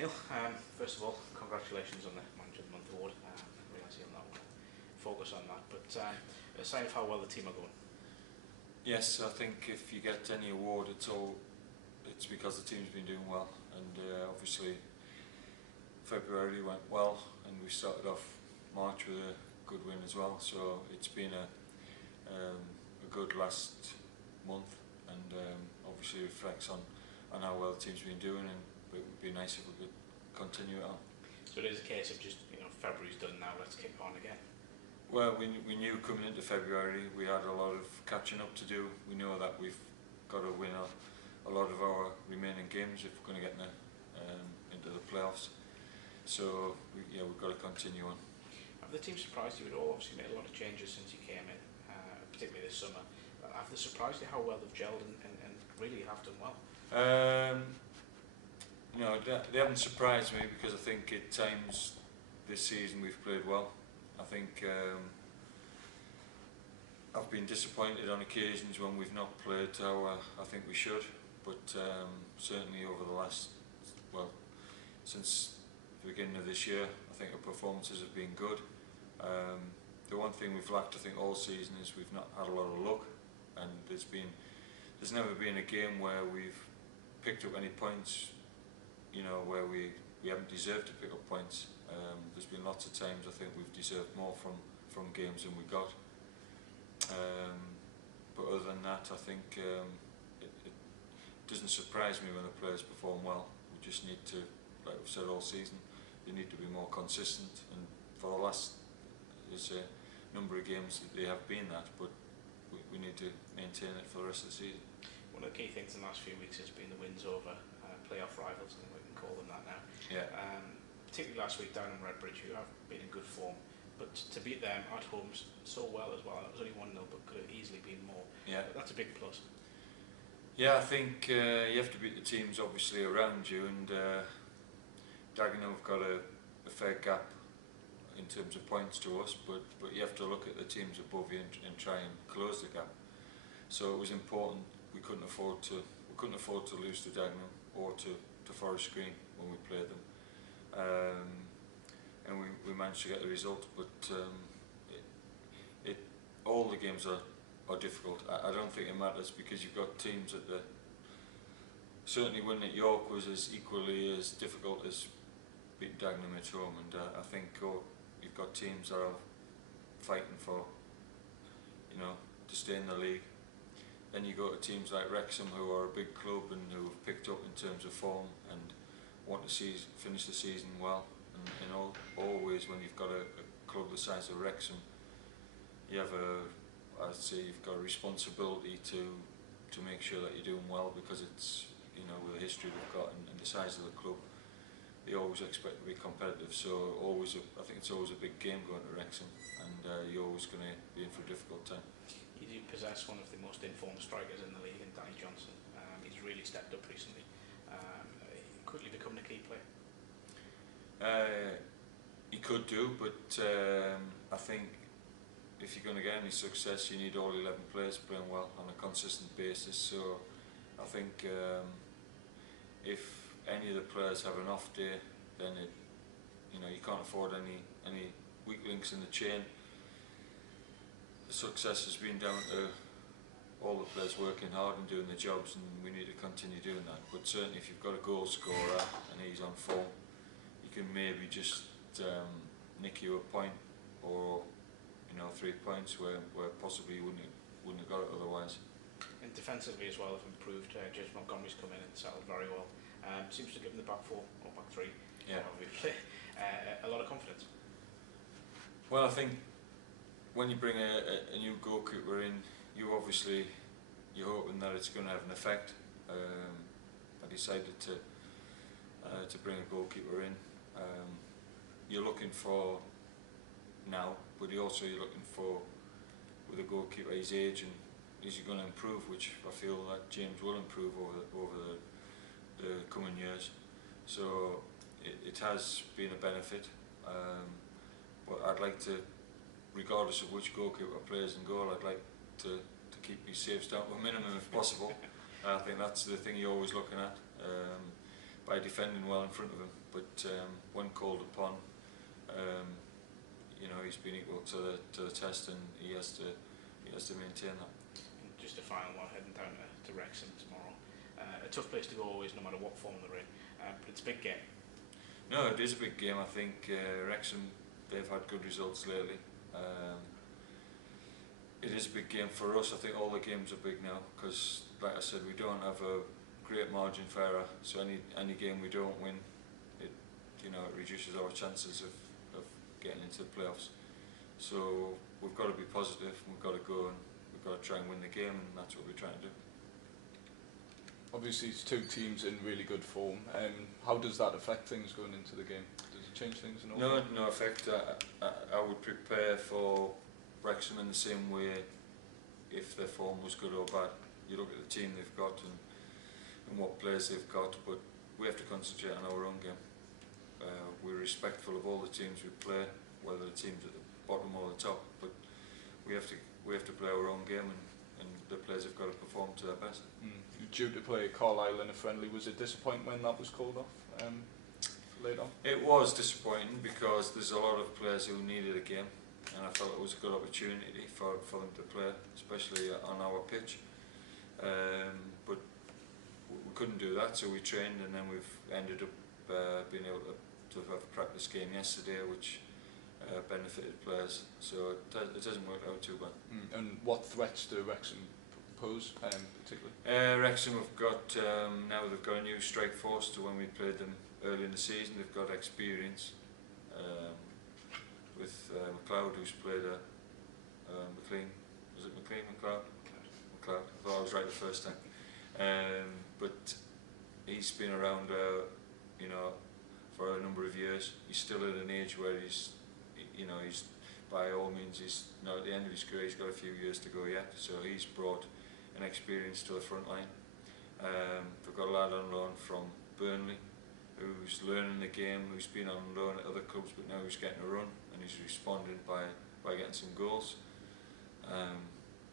Neil, first of all, congratulations on the Manager of the Month award. I realise you'll not want to focus on that, but a sign of how well the team are going. Yes, I think if you get any award, it's because the team's been doing well, and obviously February went well, and we started off March with a good win as well. So it's been a good last month, and obviously reflects on how well the team's been doing, and it would be nice if we could continue it on. So it is a case of just, February's done now, let's kick on again. Well, we knew coming into February we had a lot of catching up to do. We know that we've got to win a lot of our remaining games if we're going to get into the playoffs. So we've got to continue on. Have the team surprised you at all? Obviously you made a lot of changes since you came in, particularly this summer. Have they surprised you how well they've gelled and really have done well? No, they haven't surprised me, because I think at times this season we've played well. I think I've been disappointed on occasions when we've not played how I think we should, but certainly over the since the beginning of this year, I think our performances have been good. The one thing we've lacked, I think, all season is we've not had a lot of luck, and there's never been a game where we've picked up any points, where we haven't deserved to pick up points. There's been lots of times I think we've deserved more from games than we got. But other than that, I think it doesn't surprise me when the players perform well. We just need to, like we've said all season, they need to be more consistent, and for the last number of games they have been that, but we need to maintain it for the rest of the season. One of the key things in the last few weeks has been the wins over playoff rivals, I think we can call them that now. Yeah. Particularly last week down in Redbridge, who have been in good form, but to beat them at home so well as well. It was only 1-0, but could have easily been more. Yeah. But that's a big plus. Yeah, I think you have to beat the teams obviously around you, and Dagenham have got a fair gap in terms of points to us, but you have to look at the teams above you and try and close the gap. So it was important. We couldn't afford to lose to Dagenham or to Forest Green when we played them. And we managed to get the result, but all the games are difficult. I don't think it matters, because you've got teams at certainly winning at York was as equally as difficult as beating Dagenham at home, and I think you've got teams that are fighting for to stay in the league. Then you go to teams like Wrexham, who are a big club and who have picked up in terms of form and want to finish the season well. And always when you've got a club the size of Wrexham, I'd say you've got a responsibility to make sure that you're doing well, because it's with the history they've got and the size of the club, they always expect to be competitive. So I think it's always a big game going to Wrexham, and you're always going to be in for a difficult time. You do possess one of the most informed strikers in the league, in Danny Johnson. He's really stepped up recently. Quickly becoming a key player. He could do, but I think if you're going to get any success, you need all 11 players playing well on a consistent basis. So I think if any of the players have an off day, then you can't afford any weak links in the chain. The success has been down to all the players working hard and doing their jobs, and we need to continue doing that. But certainly if you've got a goal scorer and he's on form, you can maybe just nick you a point or 3 points where possibly you wouldn't have got it otherwise. And defensively as well have improved. James Montgomery's come in and settled very well. Seems to give them the back four or back three. Yeah. A lot of confidence. Well, I think when you bring a new goalkeeper in, you're hoping that it's going to have an effect. I decided to bring a goalkeeper in. You're looking for now, but you're looking for, with a goalkeeper his age, and is he going to improve, which I feel that James will improve over the coming years. So it has been a benefit, but I'd like to, regardless of which goalkeeper plays in goal, I'd like to keep his saves down to a minimum if possible. I think that's the thing you're always looking at. But I defending well in front of him, but when called upon, you know, he's been equal to the test, and he has to maintain that. And just a final one, heading down to Wrexham tomorrow. A tough place to go always, no matter what form they're in, but it's a big game. No, it is a big game. I think Wrexham, they've had good results lately. It is a big game for us. I think all the games are big now because, like I said, we don't have a great margin for error. So any game we don't win, it reduces our chances of getting into the playoffs. So we've got to be positive. We've got to go and we've got to try and win the game, and that's what we're trying to do. Obviously, it's two teams in really good form. How does that affect things going into the game? Does it change things? No effect. I would prepare for Wrexham in the same way if their form was good or bad. You look at the team they've got and what players they've got, but we have to concentrate on our own game. We're respectful of all the teams we play, whether the team's at the bottom or the top, but we have to play our own game, and the players have got to perform to their best. Due to play Carlisle in a friendly, was it disappointing when that was called off later on? It was disappointing because there's a lot of players who needed a game, and I felt it was a good opportunity for them to play, especially on our pitch. But we couldn't do that, so we trained, and then we've ended up being able to have a practice game yesterday, which benefited players. So it doesn't work out too bad. And what threats do Wrexham pose, particularly? Wrexham have got now they've got a new strike force to when we played them early in the season. They've got experience. With McLeod, who's played McLean. Was it McLean? McLeod? McLeod. I thought I was right the first time. But he's been around, for a number of years. He's still at an age where he's by all means, he's not at the end of his career. He's got a few years to go yet. So he's brought an experience to the front line. We've got a lad on loan from Burnley, who's learning the game, who's been on loan at other clubs, but now he's getting a run, and he's responding by getting some goals.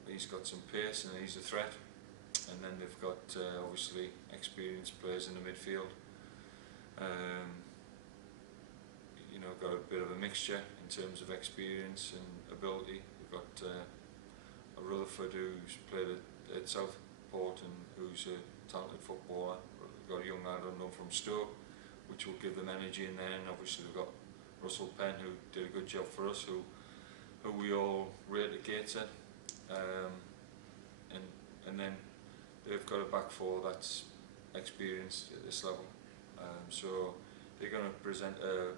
He's got some pace, and he's a threat. And then they've got obviously experienced players in the midfield. Got a bit of a mixture in terms of experience and ability. We've got a Rutherford who's played at Southport and who's a talented footballer. We've got a young lad on loan from Stoke, which will give them energy in there. And obviously we've got Russell Penn, who did a good job for us, who we all rate at Gateshead. And then they've got a back four that's experienced at this level. So they're going to present a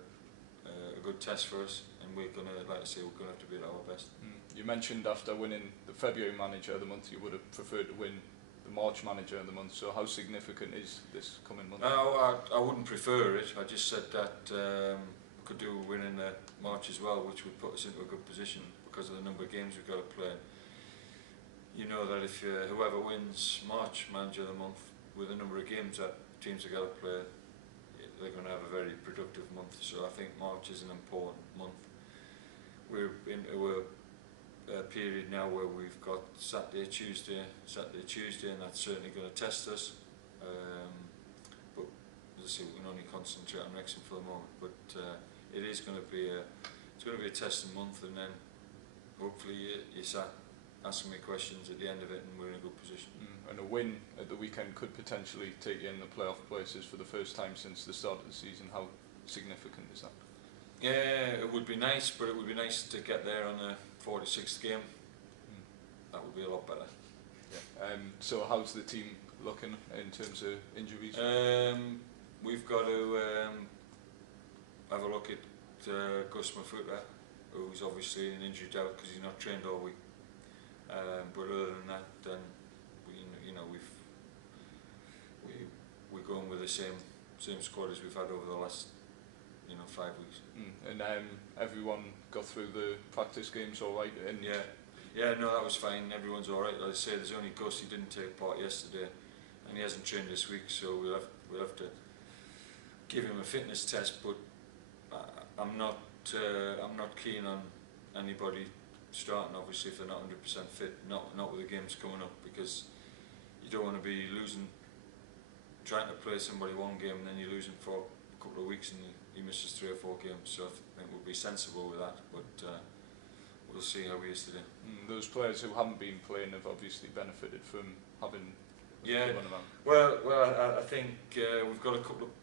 good test for us, and we're going to, like I say, we're going to have to be at our best. You mentioned after winning the February Manager of the Month, you would have preferred to win the March Manager of the Month. So how significant is this coming month? I wouldn't prefer it. I just said that we could do winning the March as well, which would put us into a good position because of the number of games we've got to play. You know that if whoever wins March Manager of the Month with the number of games that teams have got to play, they're going to have a very productive month. So I think March is an important month. We're into a period now where we've got Saturday, Tuesday, and that's certainly going to test us. But as I say, we can only concentrate on Wrexham for the moment. But it is going to be a testing month, and then hopefully you sat asking me questions at the end of it, and we're in a good position. And a win at the weekend could potentially take you in the playoff places for the first time since the start of the season. How significant is that? Yeah, it would be nice, but it would be nice to get there on the 46th game. That would be a lot better. Yeah. So how's the team looking in terms of injuries? We've got to have a look at Gus Mafuta, who's obviously an injured out because he's not trained all week. But other than that, then we're going with the same squad as we've had over the last 5 weeks. And everyone got through the practice games all right? And yeah, no, that was fine. Everyone's all right. Like I say, there's only Gus. He didn't take part yesterday, and he hasn't trained this week, so we'll have to give him a fitness test. But I'm not keen on anybody starting, obviously, if they're not 100% fit, not with the games coming up, because you don't want to be losing trying to play somebody one game and then you lose him for a couple of weeks and he misses 3 or 4 games. So I think we'll be sensible with that, but we'll see how he is today. Those players who haven't been playing have obviously benefited from having Yeah, one of them. well, I think we've got a couple of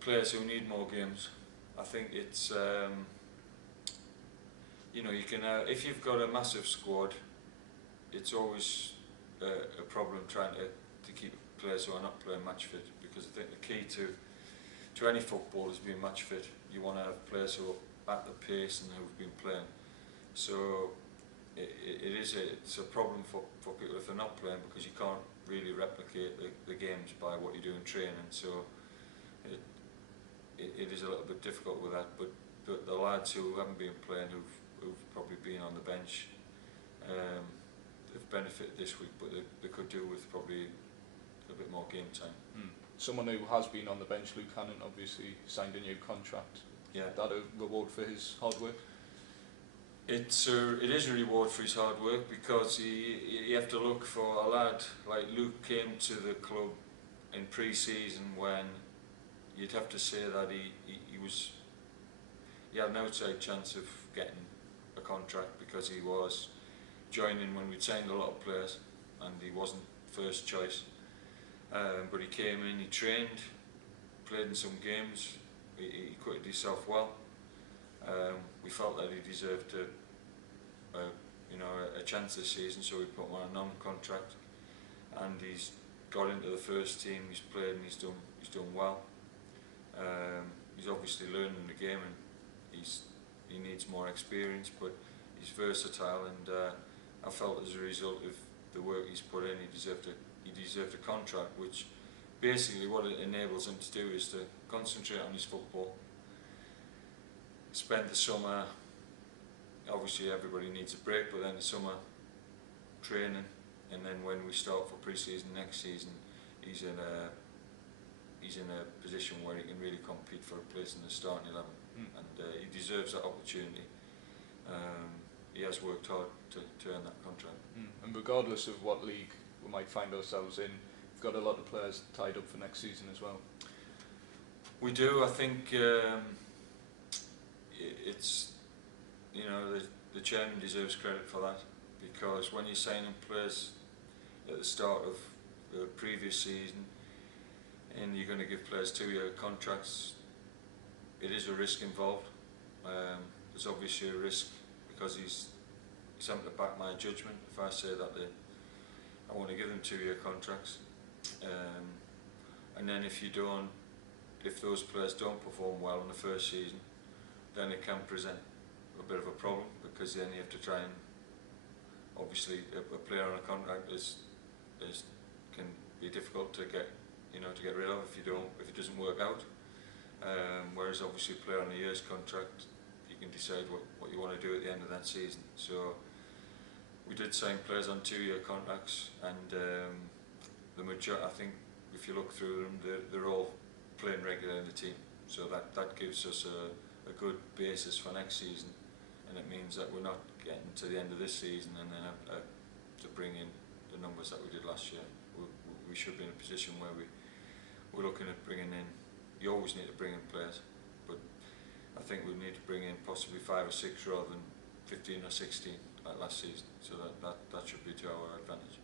players who need more games. I think it's you know, you can if you've got a massive squad, it's always a problem trying to keep players who are not playing match fit, because I think the key to any football is being match fit. You want to have players who are at the pace and who've been playing. So it's a problem for people if they're not playing, because you can't really replicate the games by what you do in training. So it is a little bit difficult with that. But the lads who haven't been playing, who've probably been on the bench, they've benefited this week, but they could do with probably a bit more game time. Someone who has been on the bench, Luke Hannon, obviously signed a new contract. Yeah. Is that a reward for his hard work? It is a reward for his hard work, because you have to look for a lad like Luke. Came to the club in pre-season when you'd have to say that he had an outside chance of getting a contract, because he was joining when we'd signed a lot of players and he wasn't first choice. But he came in, he trained, played in some games, he acquitted himself well. We felt that he deserved a chance this season, so we put him on a non-contract, and he's got into the first team. He's played and he's done well. He's obviously learning the game, and he needs more experience, but he's versatile, and I felt as a result of the work he's put in, he deserved a contract, which basically what it enables him to do is to concentrate on his football, spend the summer. Obviously everybody needs a break, but then the summer training, and then when we start for pre-season next season, he's in a position where he can really compete for a place in the starting 11, and he deserves that opportunity. He has worked hard to earn that contract. And regardless of what league we might find ourselves in, we've got a lot of players tied up for next season as well. We do. I think it's, you know, the chairman deserves credit for that, because when you're signing players at the start of the previous season and you're going to give players 2-year contracts, it is a risk involved. There's obviously a risk, because he's having to back my judgment if I say that I want to give them 2-year contracts, and then if those players don't perform well in the first season, then it can present a bit of a problem, because then you have to try and, obviously a player on a contract can be difficult to get rid of if it doesn't work out. Whereas obviously a player on a year's contract, you can decide what you want to do at the end of that season. So we did sign players on 2-year contracts, and the majority, I think, if you look through them, they're all playing regular in the team. So that gives us a good basis for next season, and it means that we're not getting to the end of this season and then have to bring in the numbers that we did last year. We should be in a position where we're looking at bringing in. You always need to bring in players, but I think we need to bring in possibly 5 or 6 rather than 15 or 16 like last season. So that should be to our advantage.